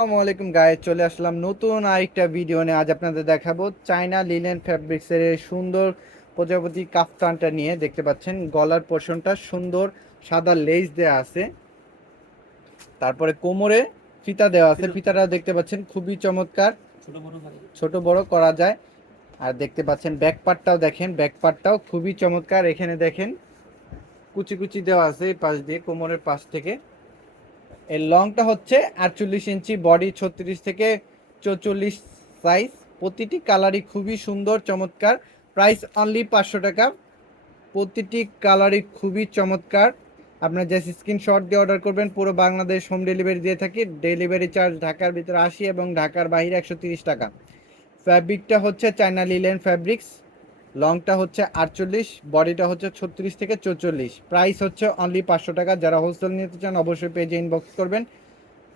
আসসালামু আলাইকুম গাইস, চলে আসলাম নতুন আরেকটা ভিডিও নিয়ে। আজ আপনাদের দেখাবো চায়না লিনেন ফ্যাব্রিক্সের এই সুন্দর প্রজাপতি কাফতানটা নিয়ে। দেখতে পাচ্ছেন গলার পোর্শনটা সুন্দর সাদা লেস দেওয়া আছে, তারপরে কোমরে ফিতা দেওয়া আছে। ফিতাটা দেখতে পাচ্ছেন খুবই চমৎকার, ছোট বড় করা যায়। আর দেখতে পাচ্ছেন ব্যাক পার্টটাও দেখেন, ব্যাক পার্টটাও খুবই চমৎকার। এখানে দেখেন কুচি কুচি দেওয়া আছে এই পাশ দিয়ে, কোমরের পাশ থেকে। এর লংটা হচ্ছে 48 ইঞ্চি, বডি 36 থেকে 44 সাইজ। প্রতিটি কালারই খুবই সুন্দর চমৎকার। প্রাইস অনলি 500 টাকা। প্রতিটি কালারই খুবই চমৎকার। আপনার যে স্ক্রিনশট দিয়ে অর্ডার করবেন, পুরো বাংলাদেশ হোম ডেলিভারি দিয়ে থাকি। ডেলিভারি চার্জ ঢাকার ভিতরে 80 এবং ঢাকার বাইরে 130 টাকা। ফ্যাব্রিকটা হচ্ছে চায়না লিলেন ফ্যাব্রিক্স। লংটা হচ্ছে 48, বডিটা হচ্ছে 36 থেকে 44। প্রাইস হচ্ছে অনলি 500 টাকা। যারা হোলসেল নিতে চান অবশ্যই পেজে ইনবক্স করবেন।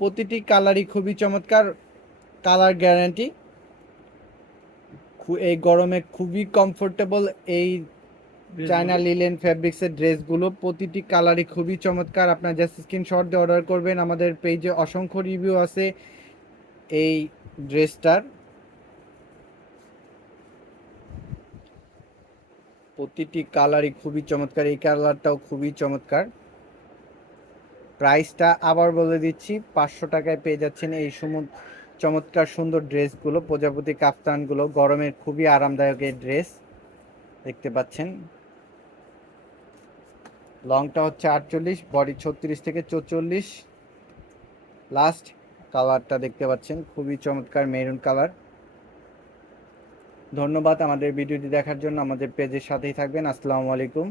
প্রতিটি কালারই খুবই চমৎকার, কালার গ্যারান্টি। এই গরমে খুবই কমফোর্টেবল এই চায়না লিলেন ফ্যাব্রিক্সের ড্রেসগুলো। প্রতিটি কালারই খুবই চমৎকার। আপনার জাস্ট স্ক্রিনশট দিয়ে অর্ডার করবেন। আমাদের পেজে অসংখ্য রিভিউ আছে এই ড্রেসটার। প্রতিটি কালারই খুবই চমৎকার, এই কালারটাও খুবই চমৎকার। প্রাইসটা আবার বলে দিচ্ছি, 500 টাকায় পেয়ে যাচ্ছেন এই চমৎকার সুন্দর ড্রেসগুলো, প্রজাপতি কাফতানগুলো। গরমের খুবই আরামদায়ক এই ড্রেস। দেখতে পাচ্ছেন লংটা হচ্ছে 48, বডি 36 থেকে 44। লাস্ট কালারটা দেখতে পাচ্ছেন খুবই চমৎকার, মেরুন কালার। ধন্যবাদ আমাদের ভিডিওটি দেখার জন্য। আমাদের পেজের সাথেই থাকবেন। আসসালামু আলাইকুম।